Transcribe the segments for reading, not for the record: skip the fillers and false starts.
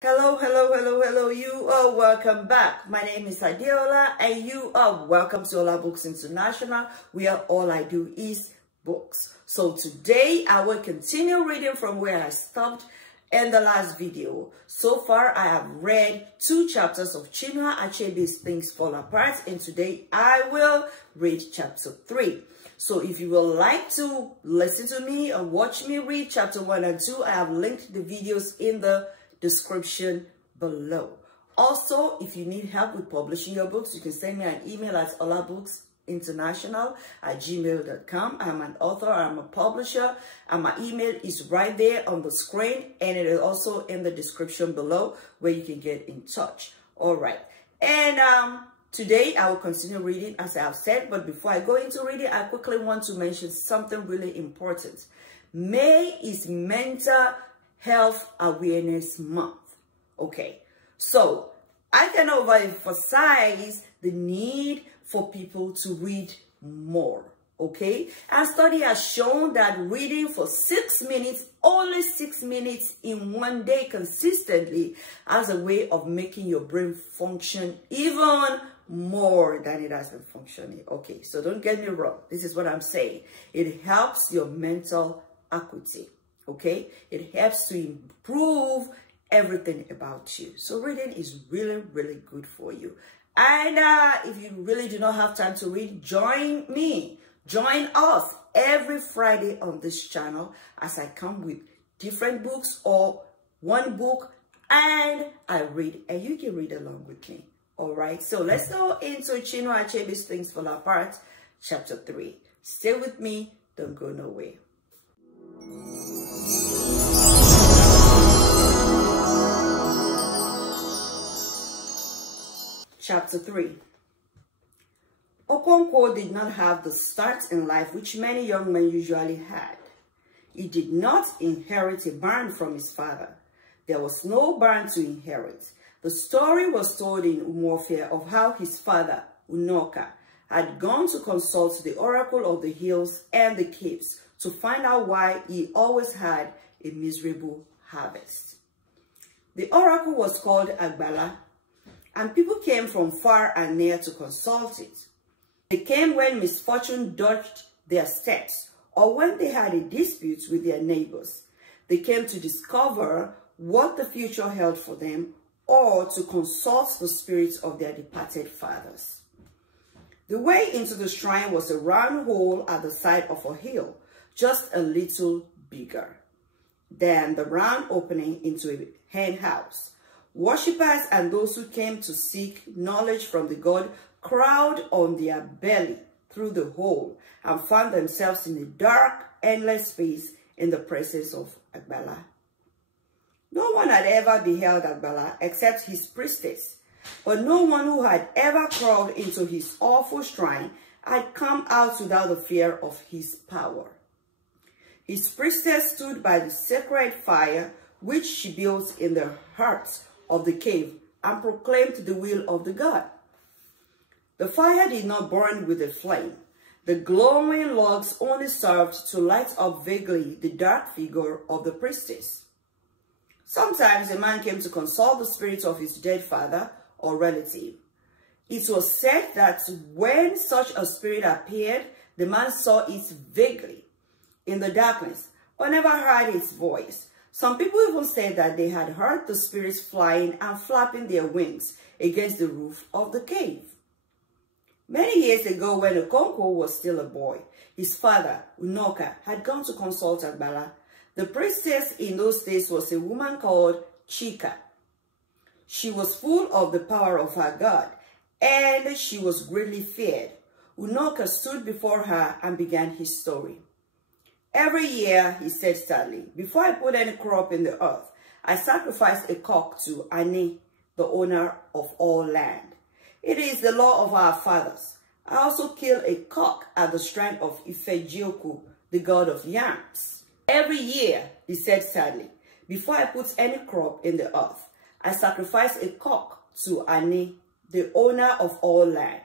Hello, you are welcome back. My name is Adiola and you are welcome to Ola Books International, where all I do is books. So today I will continue reading from where I stopped in the last video. So far I have read 2 chapters of Chinua Achebe's Things Fall Apart, and today I will read chapter 3. So if you would like to listen to me or watch me read chapter 1 and 2, I have linked the videos in the description below. Also, if you need help with publishing your books, you can send me an email at olabooksinternational@gmail.com. I'm an author, I'm a publisher, and my email is right there on the screen, and it is also in the description below where you can get in touch. All right, and today I will continue reading as I have said, but before I go into reading, I quickly want to mention something really important. May is Mental Health Awareness Month. Okay, so I can overemphasize the need for people to read more. Okay, and study has shown that reading for 6 minutes, only 6 minutes in one day consistently, has a way of making your brain function even more than it has been functioning. Okay, so don't get me wrong. This is what I'm saying. It helps your mental acuity. Okay, it helps to improve everything about you. So reading is really good for you. And if you really do not have time to read, join us every Friday on this channel as I come with different books or one book, and I read and you can read along with me. All right, so let's go into Chinua Achebe's Things Fall Apart, chapter 3. Stay with me, don't go nowhere. Chapter 3. Okonkwo did not have the start in life which many young men usually had. He did not inherit a barn from his father. There was no barn to inherit. The story was told in Umuofia of how his father, Unoka, had gone to consult the oracle of the hills and the caves to find out why he always had a miserable harvest. The oracle was called Agbala, and people came from far and near to consult it. They came when misfortune dodged their steps or when they had a dispute with their neighbors. They came to discover what the future held for them or to consult the spirits of their departed fathers. The way into the shrine was a round hole at the side of a hill, just a little bigger than the round opening into a hen house. Worshippers and those who came to seek knowledge from the god crowd on their belly through the hole and found themselves in a dark, endless space in the presence of Agbala. No one had ever beheld Agbala except his priestess, but no one who had ever crawled into his awful shrine had come out without the fear of his power. His priestess stood by the sacred fire which she built in the heart of the cave and proclaimed the will of the god. The fire did not burn with a flame. The glowing logs only served to light up vaguely the dark figure of the priestess. Sometimes a man came to consult the spirit of his dead father or relative. It was said that when such a spirit appeared, the man saw it vaguely in the darkness, but never heard its voice. Some people even said that they had heard the spirits flying and flapping their wings against the roof of the cave. Many years ago, when Okonkwo was still a boy, his father, Unoka, had gone to consult Agbala. The priestess in those days was a woman called Chika. She was full of the power of her god, and she was greatly feared. Unoka stood before her and began his story. Every year, he said sadly, before I put any crop in the earth, I sacrifice a cock to Ani, the owner of all land. It is the law of our fathers. I also kill a cock at the shrine of Ifejioku, the god of yams. Every year, he said sadly, before I put any crop in the earth, I sacrifice a cock to Ani, the owner of all land.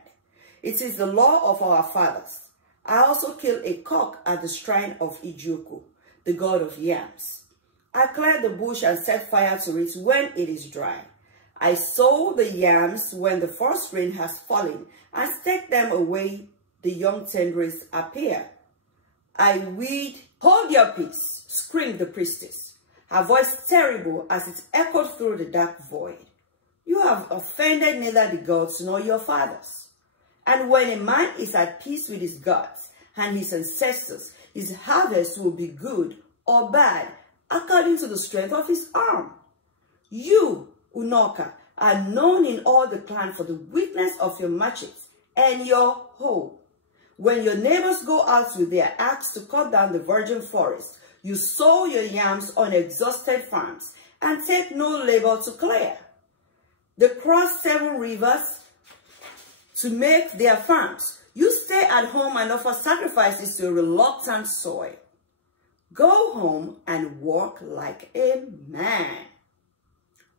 It is the law of our fathers. I also kill a cock at the shrine of Ijioku, the god of yams. I clear the bush and set fire to it when it is dry. I sow the yams when the first rain has fallen, and take them away the young tendrils appear. I weed, hold your peace, screamed the priestess, her voice terrible as it echoed through the dark void. You have offended neither the gods nor your fathers. And when a man is at peace with his gods and his ancestors, his harvest will be good or bad according to the strength of his arm. You, Unoka, are known in all the clan for the weakness of your machetes and your hoe. When your neighbors go out with their axe to cut down the virgin forest, you sow your yams on exhausted farms and take no labor to clear. They cross 7 rivers to make their farms. You stay at home and offer sacrifices to a reluctant soil. Go home and work like a man.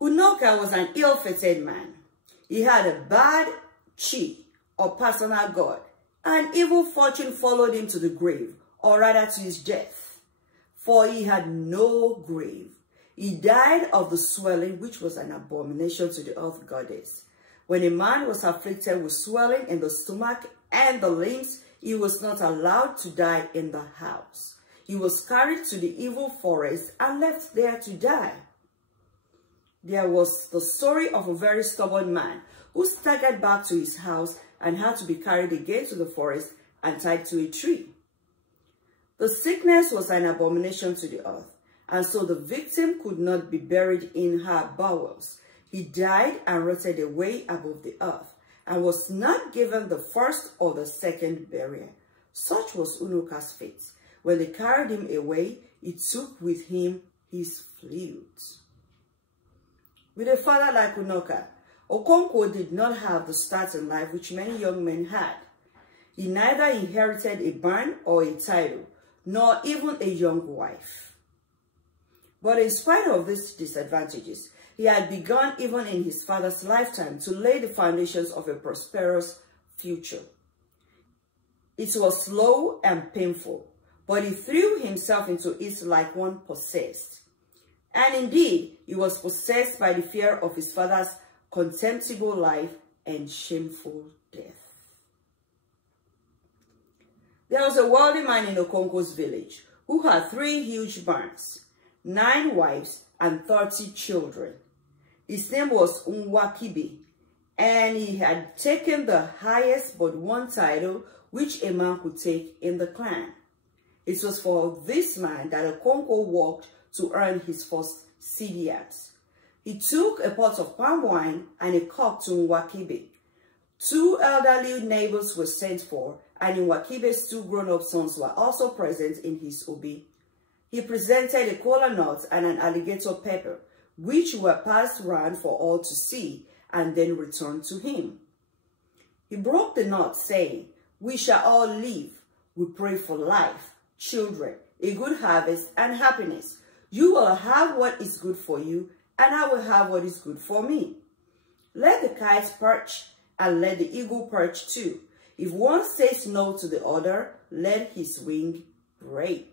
Unoka was an ill-fated man. He had a bad chi, or personal god, and evil fortune followed him to the grave, or rather to his death. For he had no grave. He died of the swelling, which was an abomination to the earth goddess. When a man was afflicted with swelling in the stomach and the limbs, he was not allowed to die in the house. He was carried to the evil forest and left there to die. There was the story of a very stubborn man who staggered back to his house and had to be carried again to the forest and tied to a tree. The sickness was an abomination to the earth, and so the victim could not be buried in her bowels. He died and rotted away above the earth, and was not given the first or the second burial. Such was Unoka's fate. When they carried him away, he took with him his flute. With a father like Unoka, Okonkwo did not have the start in life which many young men had. He neither inherited a barn or a title, nor even a young wife. But in spite of these disadvantages, he had begun even in his father's lifetime to lay the foundations of a prosperous future. It was slow and painful, but he threw himself into it like one possessed. And indeed, he was possessed by the fear of his father's contemptible life and shameful death. There was a wealthy man in Okonkwo's village who had 3 huge barns, 9 wives, and 30 children. His name was Achebe, and he had taken the highest but one title which a man could take in the clan. It was for this man that Okonkwo worked to earn his first CDMs. He took a pot of palm wine and a cup to Achebe. 2 elderly neighbors were sent for, and Achebe's 2 grown-up sons were also present in his obi. He presented a kola nut and an alligator pepper, which were passed round for all to see, and then returned to him. He broke the nut, saying, "We shall all live. We pray for life, children, a good harvest, and happiness. You will have what is good for you, and I will have what is good for me. Let the kite perch, and let the eagle perch too. If one says no to the other, let his wing break."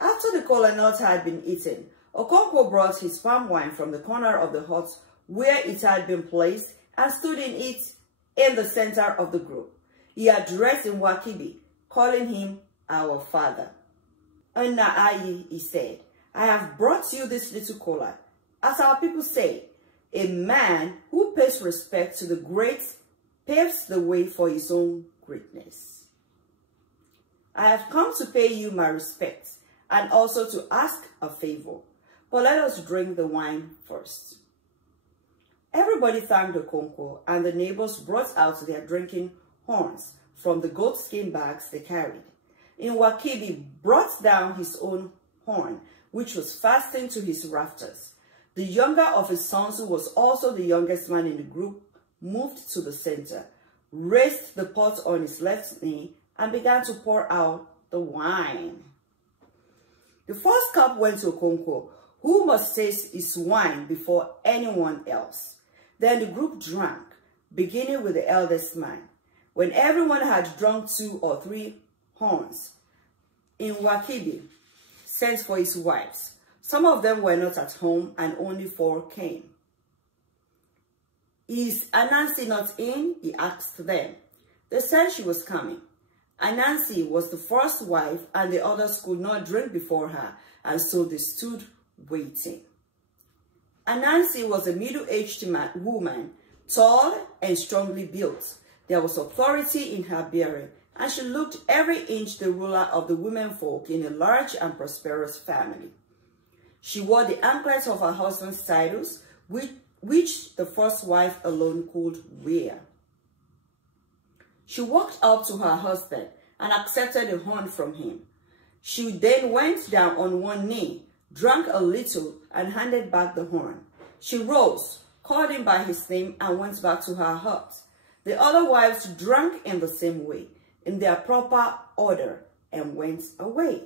After the kola nut had been eaten, Okonkwo brought his palm wine from the corner of the hut where it had been placed and stood in it in the center of the group. He addressed Achebe, calling him our father. "Nna Ayi," he said, "I have brought you this little kola. As our people say, a man who pays respect to the great paves the way for his own greatness. I have come to pay you my respects and also to ask a favor. But let us drink the wine first." Everybody thanked Okonkwo, and the neighbors brought out their drinking horns from the goatskin bags they carried. Achebe brought down his own horn, which was fastened to his rafters. The younger of his sons, who was also the youngest man in the group, moved to the center, raised the pot on his left knee, and began to pour out the wine. The first cup went to Okonkwo, who must taste his wine before anyone else. Then the group drank, beginning with the eldest man. When everyone had drunk 2 or 3 horns, Achebe sent for his wives. Some of them were not at home, and only 4 came. Is Anansi not in? He asked them. They said she was coming. Anansi was the first wife, and the others could not drink before her, and so they stood waiting. Anansi was a middle-aged woman, tall and strongly built. There was authority in her bearing, and she looked every inch the ruler of the womenfolk in a large and prosperous family. She wore the anklets of her husband's titles, which the first wife alone could wear. She walked up to her husband and accepted a horn from him. She then went down on one knee, drank a little, and handed back the horn. She rose, called him by his name, and went back to her hut. The other wives drank in the same way, in their proper order, and went away.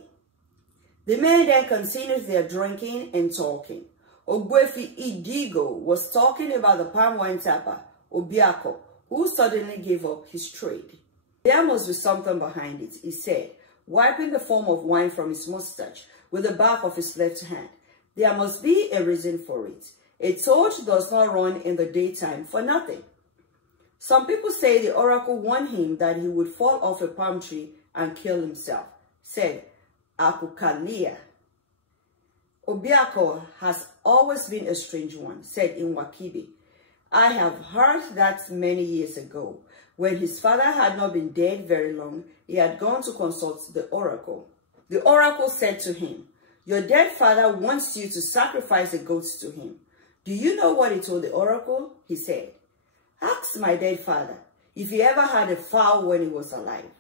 The men then continued their drinking and talking. Ogbuefi Idigo was talking about the palm wine tapper, Obiako, who suddenly gave up his trade. There must be something behind it, he said, wiping the foam of wine from his mustache with the back of his left hand. There must be a reason for it. A toad does not run in the daytime for nothing. Some people say the oracle warned him that he would fall off a palm tree and kill himself, said Akukalia. Obiako has always been a strange one, said Inwakibi. I have heard that many years ago. When his father had not been dead very long, he had gone to consult the oracle. The oracle said to him, your dead father wants you to sacrifice a goat to him. Do you know what he told the oracle? He said, ask my dead father if he ever had a fowl when he was alive.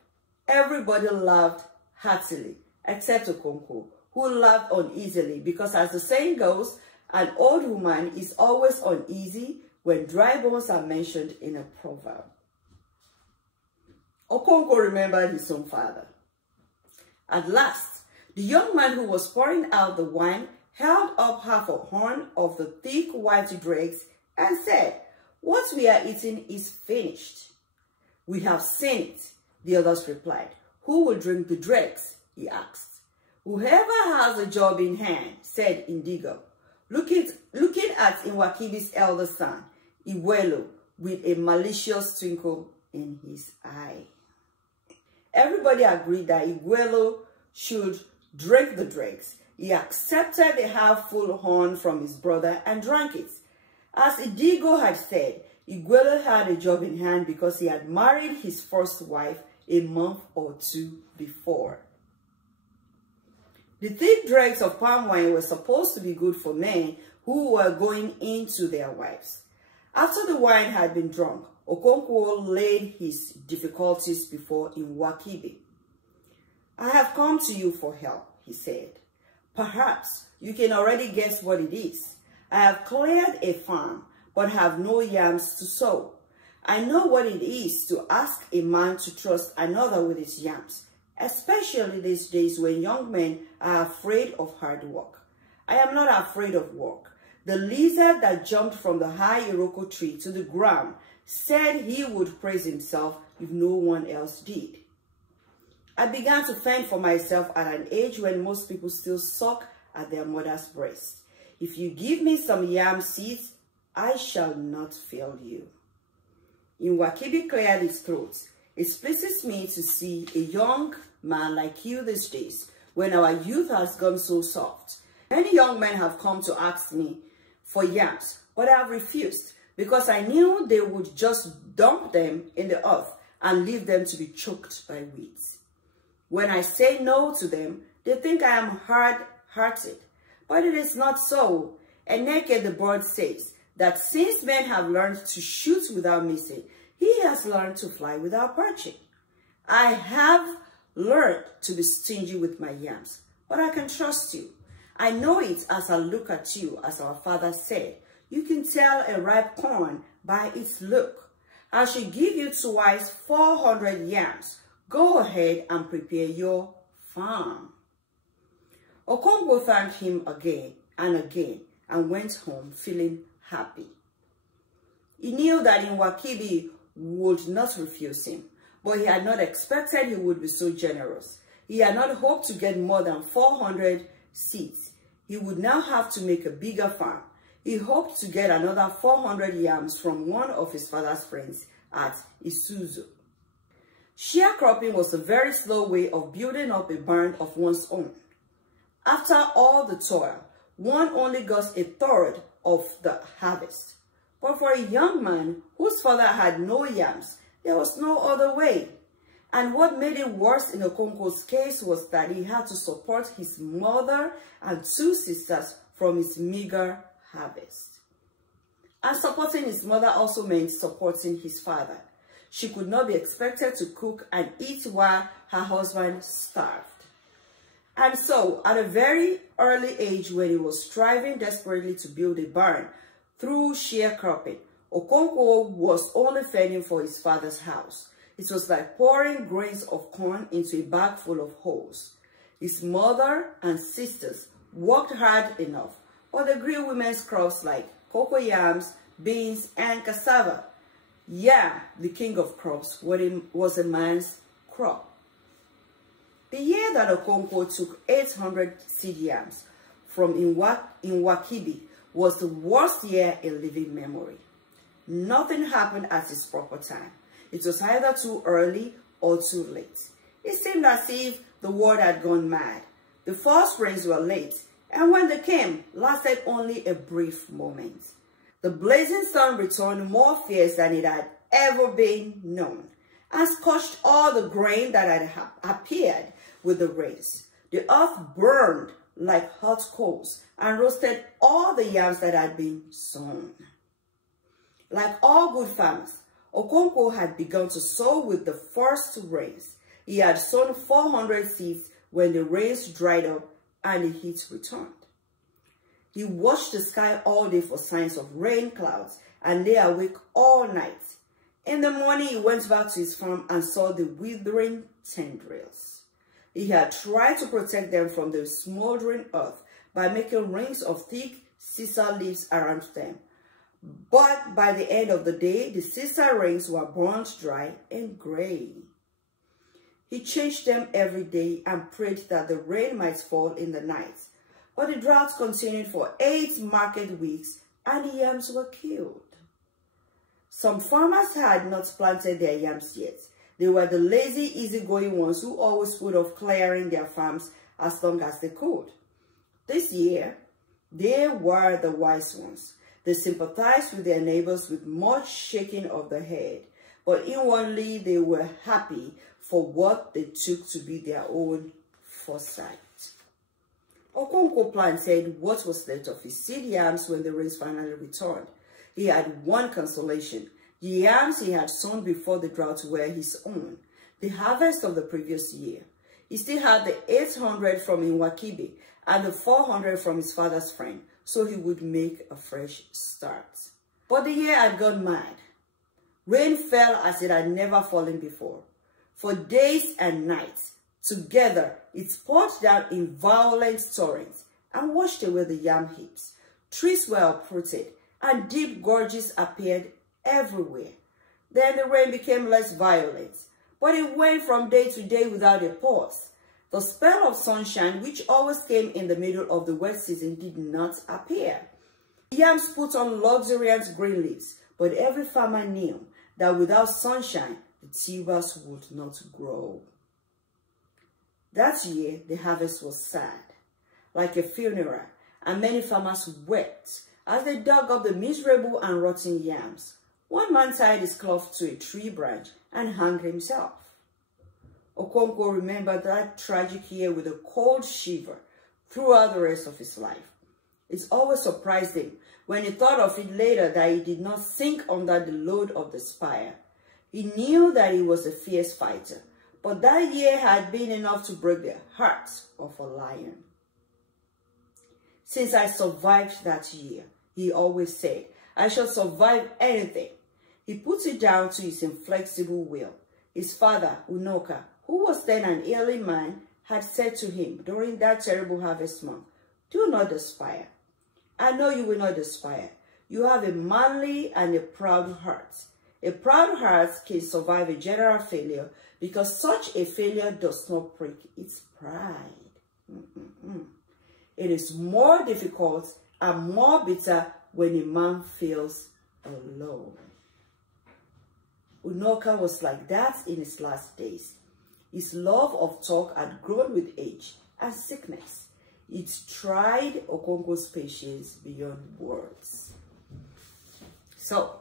Everybody laughed heartily, except Okonkwo, who laughed uneasily because, as the saying goes, an old woman is always uneasy when dry bones are mentioned in a proverb. Okonkwo remembered his own father. At last, the young man who was pouring out the wine held up half a horn of the thick white dregs and said, what we are eating is finished. We have seen it, the others replied. Who will drink the dregs? He asked. Whoever has a job in hand, said Indigo, looking at Inwakibi's elder son, Iwelo, with a malicious twinkle in his eye. Everybody agreed that Iwelo should drink the dregs. He accepted a half-full horn from his brother and drank it. As Indigo had said, Igwelo had a job in hand because he had married his first wife a month or 2 before. The thick dregs of palm wine were supposed to be good for men who were going into their wives. After the wine had been drunk, Okonkwo laid his difficulties before Inwakibi. I have come to you for help, he said. Perhaps you can already guess what it is. I have cleared a farm, but have no yams to sow. I know what it is to ask a man to trust another with his yams, especially these days when young men are afraid of hard work. I am not afraid of work. The lizard that jumped from the high Iroko tree to the ground said he would praise himself if no one else did. I began to fend for myself at an age when most people still suck at their mother's breast. If you give me some yam seeds, I shall not fail you. Inwakibi cleared his throat. It pleases me to see a young man like you these days, when our youth has gone so soft. Many young men have come to ask me for yams, but I have refused because I knew they would just dump them in the earth and leave them to be choked by weeds. When I say no to them, they think I am hard-hearted, but it is not so. Eneke the bird says that since men have learned to shoot without missing, he has learned to fly without perching. I have learned to be stingy with my yams, but I can trust you. I know it as I look at you, as our father said. You can tell a ripe corn by its look. I shall give you twice 400 yams. Go ahead and prepare your farm. Okonkwo thanked him again and went home feeling happy. He knew that Inwakibi would not refuse him, but he had not expected he would be so generous. He had not hoped to get more than 400 seeds. He would now have to make a bigger farm. He hoped to get another 400 yams from one of his father's friends at Isuzu. Sharecropping was a very slow way of building up a barn of one's own. After all the toil, one only got a third of the harvest. But for a young man whose father had no yams, there was no other way. And what made it worse in Okonkwo's case was that he had to support his mother and 2 sisters from his meager harvest. And supporting his mother also meant supporting his father. She could not be expected to cook and eat while her husband starved. And so, at a very early age, when he was striving desperately to build a barn through sharecropping, Okonkwo was only fending for his father's house. It was like pouring grains of corn into a bag full of holes. His mother and sisters worked hard enough, but they grew women's crops like cocoa yams, beans, and cassava. Yam, the king of crops, was a man's crop. The year that Okonkwo took 800 seed yams from Inwakibi was the worst year in living memory. Nothing happened at its proper time. It was either too early or too late. It seemed as if the world had gone mad. The first rains were late, and when they came, lasted only a brief moment. The blazing sun returned more fierce than it had ever been known, and scorched all the grain that had appeared with the rains. The earth burned like hot coals and roasted all the yams that had been sown. Like all good farmers, Okonkwo had begun to sow with the first rains. He had sown 400 seeds when the rains dried up and the heat returned. He watched the sky all day for signs of rain clouds and lay awake all night. In the morning, he went back to his farm and saw the withering tendrils. He had tried to protect them from the smoldering earth by making rings of thick sisal leaves around them. But by the end of the day, the sisal rings were burnt dry and gray. He changed them every day and prayed that the rain might fall in the night. But the drought continued for 8 market weeks and the yams were killed. Some farmers had not planted their yams yet. They were the lazy, easygoing ones who always put off clearing their farms as long as they could. This year, they were the wise ones. They sympathized with their neighbors with much shaking of the head, but inwardly they were happy for what they took to be their own foresight. Okonkwo planted what was left of his seed yams when the rains finally returned. He had one consolation. The yams he had sown before the drought were his own, the harvest of the previous year. He still had the 800 from Inwakibi and the 400 from his father's friend, so he would make a fresh start. But the year had gone mad. Rain fell as it had never fallen before. For days and nights, together, it poured down in violent torrents and washed away the yam heaps. Trees were uprooted, and deep gorges appeared everywhere. Then the rain became less violent, but it went from day to day without a pause. The spell of sunshine, which always came in the middle of the wet season, did not appear. The yams put on luxuriant green leaves, but every farmer knew that without sunshine, the tubers would not grow. That year, the harvest was sad, like a funeral, and many farmers wept as they dug up the miserable and rotten yams. One man tied his cloth to a tree branch and hung himself. Okonkwo remembered that tragic year with a cold shiver throughout the rest of his life. It always surprised him when he thought of it later that he did not sink under the load of the spire. He knew that he was a fierce fighter, but that year had been enough to break the heart of a lion. Since I survived that year, he always said, I shall survive anything. He put it down to his inflexible will. His father, Unoka, who was then an ailing man, had said to him during that terrible harvest month, do not despair. I know you will not despair. You have a manly and a proud heart. A proud heart can survive a general failure because such a failure does not break its pride. It is more difficult and more bitter when a man feels alone. Unoka was like that in his last days. His love of talk had grown with age and sickness. It tried Okonkwo's patience beyond words. So,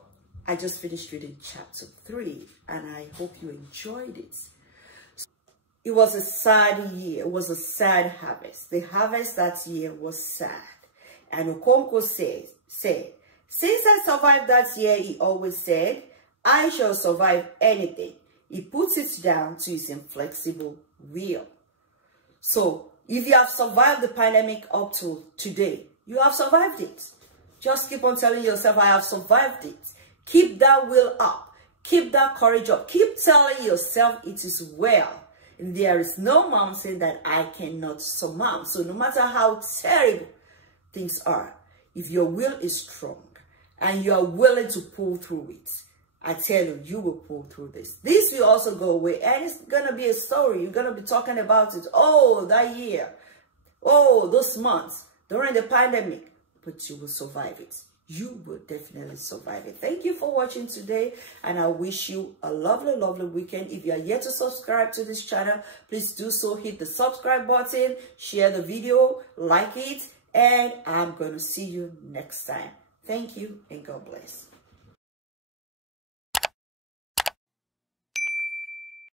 I just finished reading chapter 3 and I hope you enjoyed it. It was a sad year. It was a sad harvest. The harvest that year was sad. And Okonkwo said, since I survived that year, he always said, I shall survive anything. He puts it down to his inflexible will. So, if you have survived the pandemic up to today, you have survived it. Just keep on telling yourself, I have survived it. Keep that will up. Keep that courage up. Keep telling yourself it is well. And there is no mountain that I cannot surmount. So no matter how terrible things are, if your will is strong and you are willing to pull through it, I tell you, you will pull through this. This will also go away. And it's going to be a story. You're going to be talking about it. Oh, that year. Oh, those months during the pandemic. But you will survive it. You will definitely survive it. Thank you for watching today. And I wish you a lovely, lovely weekend. If you are yet to subscribe to this channel, please do so. Hit the subscribe button. Share the video. Like it. And I'm going to see you next time. Thank you and God bless.